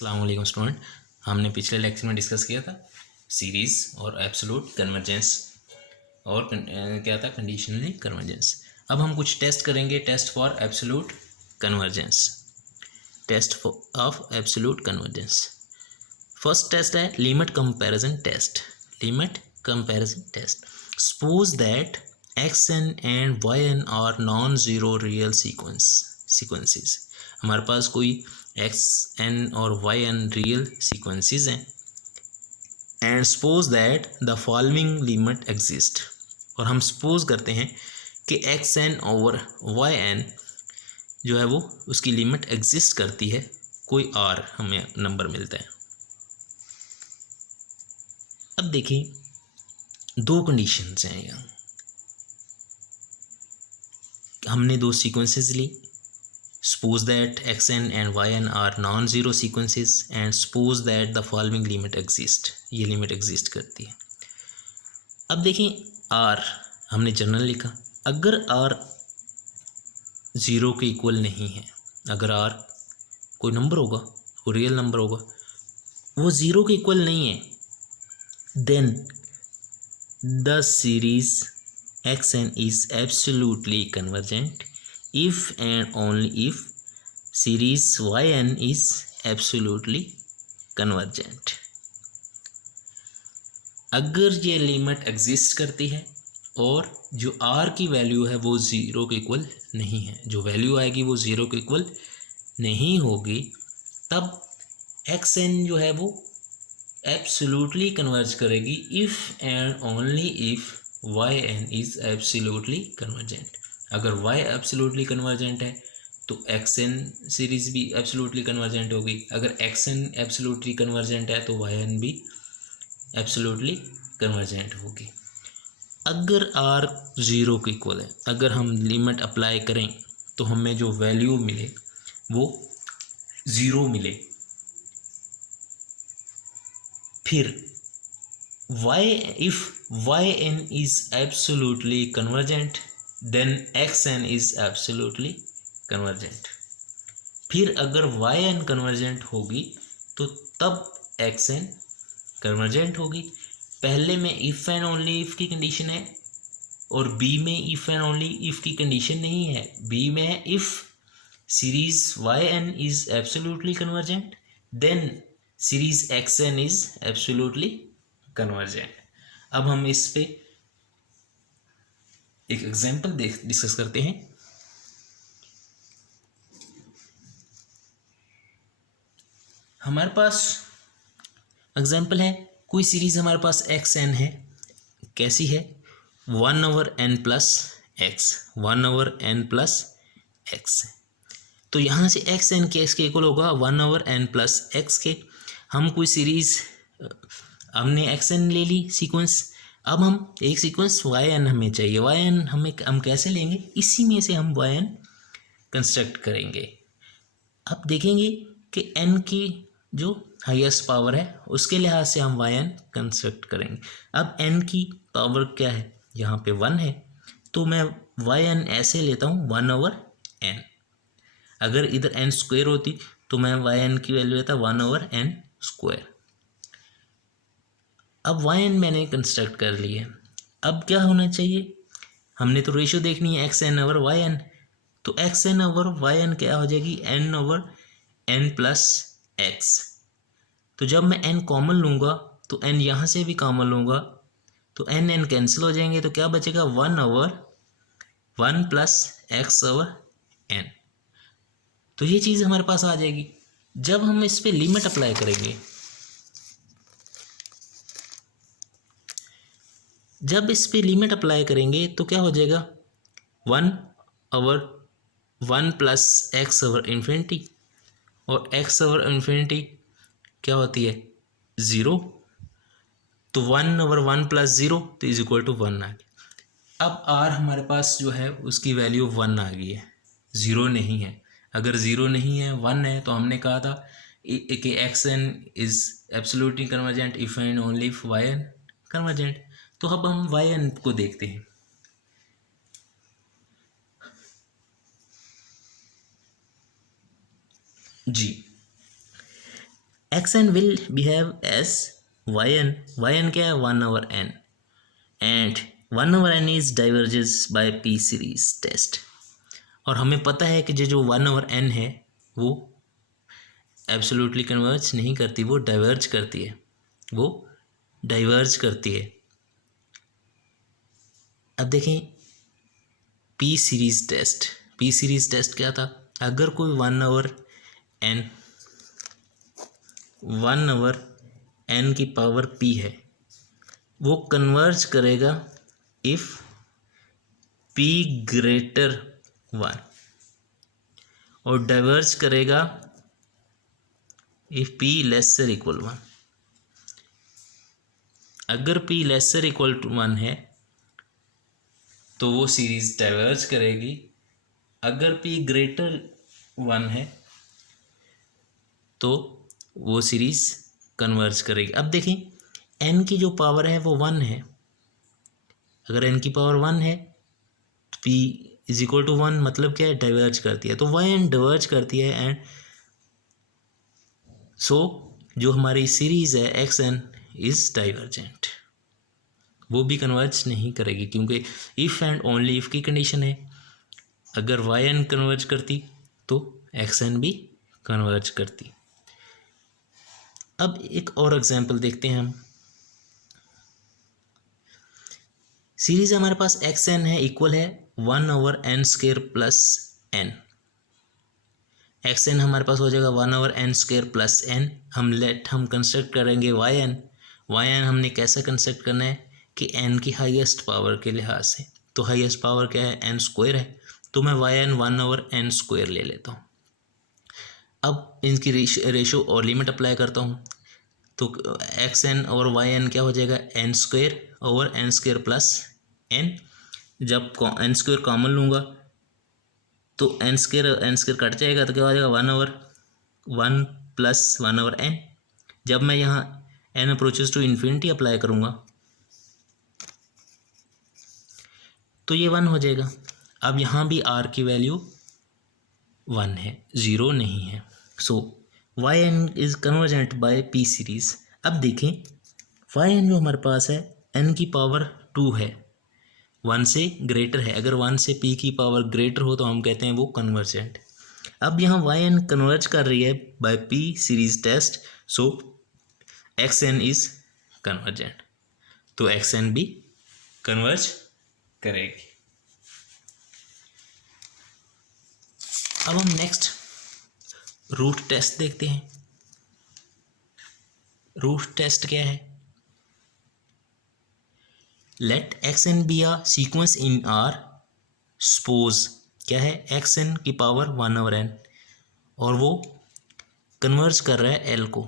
अस्सलाम वालेकुम स्टूडेंट। हमने पिछले लेक्चर में डिस्कस किया था सीरीज़ और एब्सोल्यूट कन्वर्जेंस और क्या था कंडीशनली कन्वर्जेंस। अब हम कुछ टेस्ट करेंगे, test for absolute convergence, test of absolute convergence. First test है limit comparison test. Limit comparison test. Suppose that xn and yn are non zero real sequences. हमारे पास कोई xn और yn रियल सीक्वेंसेस हैं and suppose that the following limit exist. और हम suppose करते हैं कि xn और yn जो है वो उसकी लिमिट एग्जिस्ट करती है, कोई r हमें नंबर मिलता है। अब देखिए दो कंडीशंस हैं यहाँ। हमने दो सीक्वेंसेस ली, suppose that xn and yn are non zero sequences and suppose that the following limit exist. ये लिमिट एग्जिस्ट करती है। अब देखिए r हमने जनरल लिखा, अगर r ज़ीरो के इक्वल नहीं है, अगर r कोई नंबर होगा, वो रियल नंबर होगा, वो ज़ीरो के इक्वल नहीं है, then the series xn is absolutely convergent if and only if series yn is absolutely convergent। अगर ये लिमिट एग्जिस्ट करती है और जो r की वैल्यू है वो ज़ीरो के इक्वल नहीं है, जो वैल्यू आएगी वो ज़ीरो के इक्वल नहीं होगी, तब xn जो है वो एब्सोल्युटली कन्वर्ज करेगी if and only if yn is absolutely convergent. अगर y एब्सोल्युटली कन्वर्जेंट है तो xn सीरीज़ भी एब्सोल्युटली कन्वर्जेंट होगी। अगर xn एब्सोल्युटली कन्वर्जेंट है तो yn भी एब्सोल्युटली कन्वर्जेंट होगी। अगर r ज़ीरो के इक्वल है, अगर हम लिमिट अप्लाई करें तो हमें जो वैल्यू मिले वो ज़ीरो मिले। फिर if yn is absolutely convergent then xn is absolutely convergent। फिर अगर yn कन्वर्जेंट होगी तो तब xn कन्वर्जेंट होगी। पहले में इफ़ एंड ओनली इफ़ की कंडीशन है और बी में इफ़ एंड ओनली इफ़ की कंडीशन नहीं है। बी में है if series yn is absolutely convergent then series xn is absolutely convergent. अब हम इस पे एक एग्जांपल डिस्कस करते हैं। हमारे पास एग्जांपल है, कोई सीरीज हमारे पास xn है, कैसी है, 1/n plus x, 1/n plus x. तो यहाँ से xn के इसके इक्वल होगा 1/n प्लस एक्स के। हम कोई सीरीज, हमने xn ले ली सीक्वेंस, अब हम एक सीक्वेंस yn हमें चाहिए। yn हम कैसे लेंगे, इसी में से हम yn कंस्ट्रक्ट करेंगे। अब देखेंगे कि n की जो हाईएस्ट पावर है उसके लिहाज से हम yn कंस्ट्रक्ट करेंगे। अब n की पावर क्या है, यहाँ पे 1 है, तो मैं yn ऐसे लेता हूँ 1/n। अगर इधर n स्क्वायर होती तो मैं yn की वैल्यू लेता 1/n स्क्वायर। अब yn मैंने कंस्ट्रक्ट कर लिया। अब क्या होना चाहिए, हमने तो रेशियो देखनी है xn/yn, तो xn/yn क्या हो जाएगी, n/n प्लस एक्स। तो जब मैं n कॉमन लूँगा तो n यहाँ से भी कॉमन लूँगा तो n कैंसिल हो जाएंगे, तो क्या बचेगा 1/1 प्लस x/n। तो ये चीज़ हमारे पास आ जाएगी। जब हम इस पर लिमिट अप्लाई करेंगे, जब इस पे लिमिट अप्लाई करेंगे तो क्या हो जाएगा 1/1 प्लस x/इंफिनिटी, और x/इंफिनिटी क्या होती है 0, तो 1/1 प्लस 0 तो इज इक्वल टू 1 आ गया। अब r हमारे पास जो है उसकी वैल्यू 1 आ गई है, 0 नहीं है। अगर 0 नहीं है 1 है तो हमने कहा था कि xn is absolutely convergent if and only if yn convergent. तो अब हम yn को देखते हैं। जी x n will behave as y n. Y n क्या है? 1/n. And 1/n is diverges by p series test. और हमें पता है कि जो 1/n है वो एब्सोल्युटली कन्वर्ज नहीं करती, वो डाइवर्ज करती है, वो डाइवर्ज करती है. अब देखें p series test. P series test क्या था? अगर कोई 1/n की पावर p है, वो कन्वर्ज करेगा इफ p ग्रेटर 1 और डाइवर्ज करेगा इफ p लेसर इक्वल 1. अगर p लेसर इक्वल टू 1 है तो वो सीरीज डाइवर्ज करेगी. अगर p ग्रेटर 1 है तो वो सीरीज कन्वर्ज करेगी. अब देखें n की जो पावर है वो 1 है. अगर n की पावर 1 है तो p इज इक्वल टू 1 मतलब क्या है? डाइवर्ज करती है. तो वाई एन डाइवर्ज करती है एंड सो जो हमारी सीरीज है एक्स एन इज डाइवर्जेंट. वो भी कन्वर्ज नहीं करेगी क्योंकि इफ़ एंड ओनली इफ़ की कंडीशन है. अगर वाई एन कन्वर्ज करती तो एक्स एन भी कन्वर्ज करती. अब एक और एग्जांपल देखते हैं हम. सीरीज हमारे पास एक्स एन है, इक्वल है 1/n² plus n. X N हमारे पास हो जाएगा 1/n² प्लस n. हम कंस्ट्रक्ट करेंगे वाई एन. वाई एन हमने कैसे कंस्ट्रक्ट करना है कि n की हाईएस्ट पावर के लिहाज से. तो हाईएस्ट पावर क्या है? n² है. तो मैं वाई एन 1/n² ले लेता हूँ. अब इनकी रेशो और लिमिट अप्लाई करता हूँ तो एक्स एन और वाई एन क्या हो जाएगा? n² plus n. जब n² कॉमन लूँगा तो n² कट जाएगा तो क्या हो जाएगा? 1/1 प्लस 1/n. जब मैं यहाँ n approaches to infinity apply करूँगा तो ये 1 हो जाएगा. अब यहाँ भी r की वैल्यू 1 है, 0 नहीं है. So y n is convergent by p series. अब देखें वाई एन जो हमारे पास है n की पावर 2 है, 1 से ग्रेटर है. अगर 1 से p की पावर ग्रेटर हो तो हम कहते हैं वो कन्वर्जेंट. अब यहाँ वाई एन कन्वर्ज कर रही है by p series test. So x n is convergent. तो एक्स एन भी कन्वर्ज करेगी. अब हम नेक्स्ट रूट टेस्ट देखते हैं. रूट टेस्ट क्या है? Let x n be a sequence in R. Suppose क्या है? एक्स एन की पावर 1/n और वो कन्वर्ज कर रहा है एल को,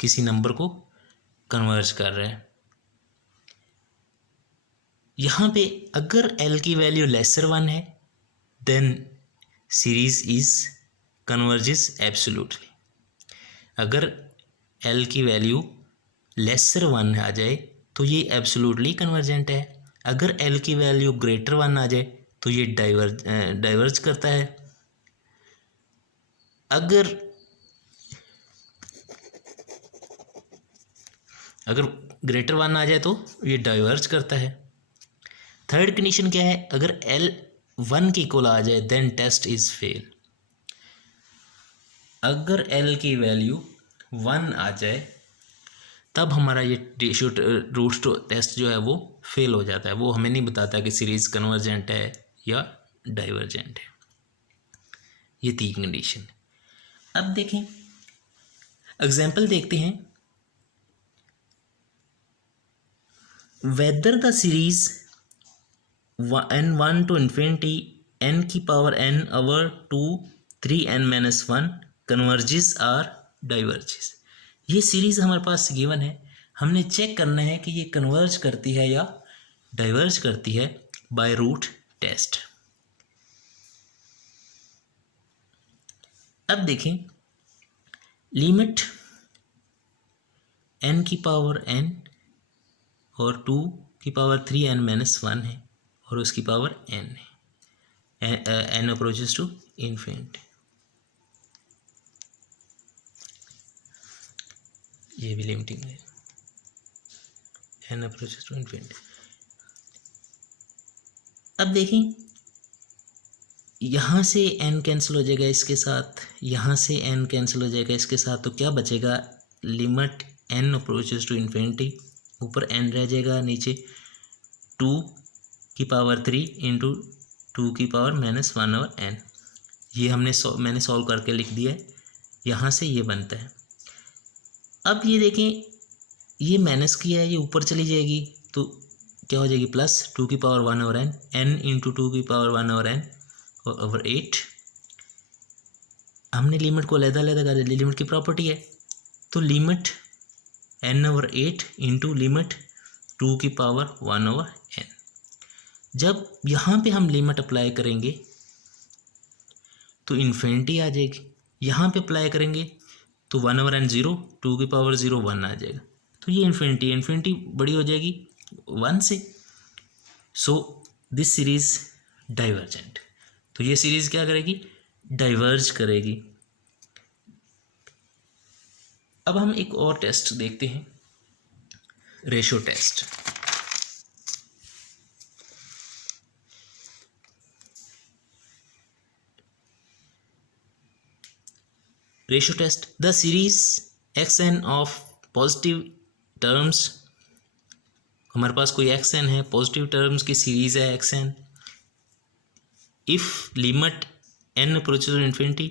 किसी नंबर को कन्वर्ज कर रहा है. यहाँ पे अगर एल की वैल्यू लेसर 1 है then series is converges absolutely. अगर एल की वैल्यू लेसर 1 आ जाए तो ये एब्सोल्युटली कन्वर्जेंट है. अगर एल की वैल्यू ग्रेटर 1 आ जाए तो ये डाइवर्ज करता है. अगर ग्रेटर 1 आ जाए तो ये डाइवर्ज करता है. थर्ड कंडीशन क्या है? अगर एल 1 की इक्वल आ जाए देन टेस्ट इज फेल. अगर एल की वैल्यू 1 आ जाए तब हमारा ये रेशियो रूट टेस्ट जो है वो फेल हो जाता है. वो हमें नहीं बताता कि सीरीज कन्वर्जेंट है या डाइवर्जेंट है. ये 3 कंडीशन. अब देखें एग्जाम्पल देखते हैं. Whether the series n1 to infinity n की power n over 2 3n-1 converges or diverges. ये सीरीज़ हमारे पास गिवन है. हमने चेक करना है कि ये कन्वर्ज करती है या डाइवर्ज करती है बाय रूट टेस्ट. अब देखें लिमिट n की पावर n और 2 की पावर 3n-1 है और उसकी पावर n है. n approaches to infinity. ये भी लिमिटिंग है, n अप्रोचेस टू इन्फिनिटी। अब देखें, यहाँ से n कैंसिल हो जाएगा इसके साथ, यहाँ से n कैंसिल हो जाएगा इसके साथ, तो क्या बचेगा, limit n approaches to infinity, ऊपर n रह जाएगा, नीचे 2⁻³ इंटू 2⁻⁻1/n। ये मैंने सॉल्व करके लिख दिया है, यहाँ से ये बनता है। अब ये देखें, ये माइनस किया है, ये ऊपर चली जाएगी तो क्या हो जाएगी, plus 2⁻1/n, n into 2⁻1/n और 8। हमने लिमिट को अलग-अलग कर दिया, लिमिट की प्रॉपर्टी है, तो limit n/8 into limit 2⁻1/n। जब यहाँ पे हम लिमिट अप्लाई करेंगे तो इन्फिनिटी आ जाएगी, यहाँ पे अप्लाई करेंगे तो 1/n 0, 2⁻0 1 आ जाएगा, तो ये इन्फिनिटी बड़ी हो जाएगी 1 से। सो दिस सीरीज डाइवर्जेंट, तो ये सीरीज क्या करेगी, डाइवर्ज करेगी। अब हम एक और टेस्ट देखते हैं, ratio test. Ratio test, the series xn of positive terms, हमारे पास कोई xn है, पॉजिटिव टर्म्स की सीरीज है xn, if limit n approaches to infinity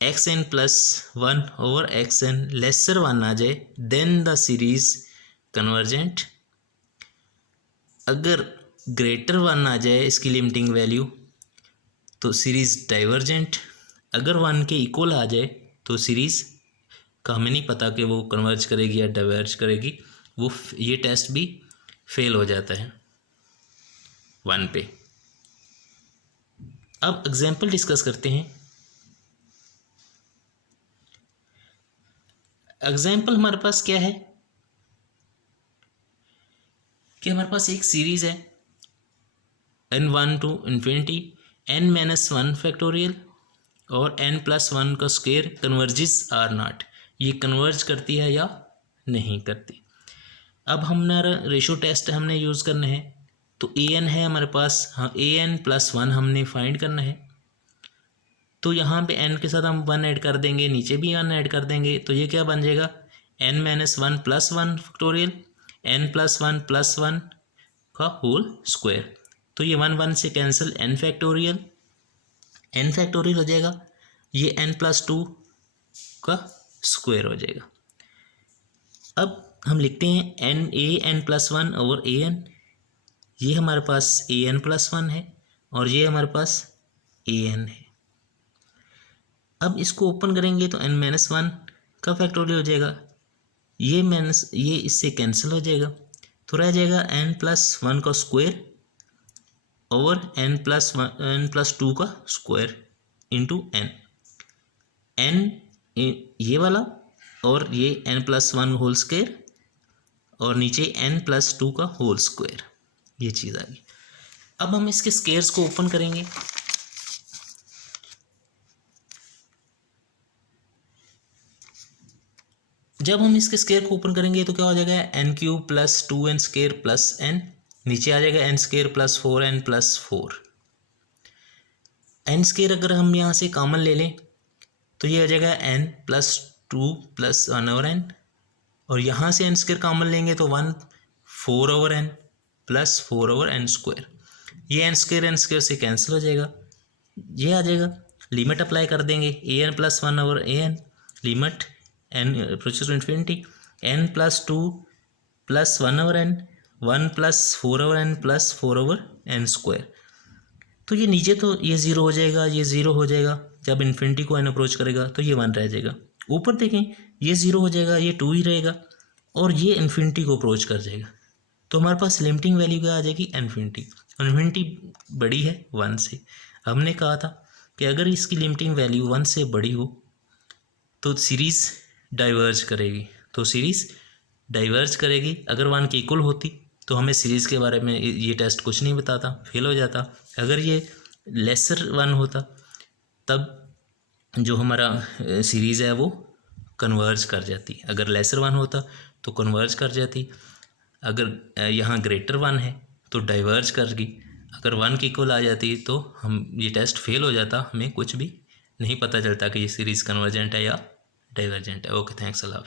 xn plus 1 over xn lesser 1 आ जाए, देन द सीरीज कन्वर्जेंट। अगर ग्रेटर 1 आ जाए इसकी लिमिटिंग वैल्यू तो सीरीज डाइवर्जेंट। अगर 1 के इक्वल आ जाए तो सीरीज का हमें नहीं पता कि वो कन्वर्ज करेगी या डाइवर्ज करेगी, वो ये टेस्ट भी फेल हो जाता है 1 पे। अब एग्जाम्पल डिस्कस करते हैं। एग्जाम्पल हमारे पास क्या है कि हमारे पास एक सीरीज है n1 to infinity n-1 factorial और n+1 का स्क्वायर कन्वर्जिस आर नॉट, ये कन्वर्ज करती है या नहीं करती। अब हमारा रेशो टेस्ट हमने यूज़ करना है, तो an है हमारे पास, हाँ an+1 हमने फाइंड करना है, तो यहाँ पे n के साथ हम 1 ऐड कर देंगे, नीचे भी 1 ऐड कर देंगे, तो ये क्या बन जाएगा, n-1 + 1 फैक्टोरियल n+1 + 1 का होल स्क्वायर। तो ये 1 से कैंसिल, n फैक्टोरियल हो जाएगा, ये n+2 का स्क्वायर हो जाएगा। अब हम लिखते हैं n+1 ओवर an, ये हमारे पास an+1 है और ये हमारे पास an है। अब इसको ओपन करेंगे तो n-1 का फैक्टोरियल हो जाएगा, ये इससे कैंसिल हो जाएगा, तो रह जाएगा n+1 का स्क्वायर ओवर n+2 का स्क्वायर इंटू n ये वाला और ये n+1 होल स्क्वायर और नीचे n+2 का होल स्क्वायर, ये चीज़ आ गई। अब हम इसके स्क्वायर्स को ओपन करेंगे, जब हम इसके स्क्वायर को ओपन करेंगे तो क्या हो जाएगा, n³ + 2n² + n, नीचे आ जाएगा n² + 4n + 4। n² अगर हम यहाँ से कॉमन ले लें तो ये आ जाएगा n+2 + 1/n, और यहाँ से n² कॉमन लेंगे तो 1 4/n + 4/n², ये n² से कैंसिल हो जाएगा, ये आ जाएगा। लिमिट अप्लाई कर देंगे, an+1 over an, limit n approaches to infinity n+2 + 1/n 1 + 4/n + 4/n², तो ये नीचे तो ये 0 हो जाएगा, ये 0 हो जाएगा, जब इन्फिनिटी को n अप्रोच करेगा तो ये 1 रह जाएगा। ऊपर देखें, ये 0 हो जाएगा, ये 2 ही रहेगा और ये इन्फिनिटी को अप्रोच कर जाएगा, तो हमारे पास लिमिटिंग वैल्यू क्या आ जाएगी, इन्फिनिटी। इन्फिनिटी बड़ी है 1 से, हमने कहा था कि अगर इसकी लिमिटिंग वैल्यू 1 से बड़ी हो तो सीरीज़ डाइवर्ज करेगी, तो सीरीज़ डाइवर्ज करेगी। अगर 1 की इक्वल होती तो हमें सीरीज़ के बारे में ये टेस्ट कुछ नहीं बताता, फेल हो जाता। अगर ये लेसर 1 होता तब जो हमारा सीरीज़ है वो कन्वर्ज कर जाती। अगर लेसर वन होता तो कन्वर्ज कर जाती, अगर यहाँ ग्रेटर वन है तो डाइवर्ज कर गई, अगर वन की इक्वल आ जाती तो हम ये टेस्ट फेल हो जाता, हमें कुछ भी नहीं पता चलता कि ये सीरीज़ कन्वर्जेंट है या डाइवर्जेंट है। Okay, thanks a lot.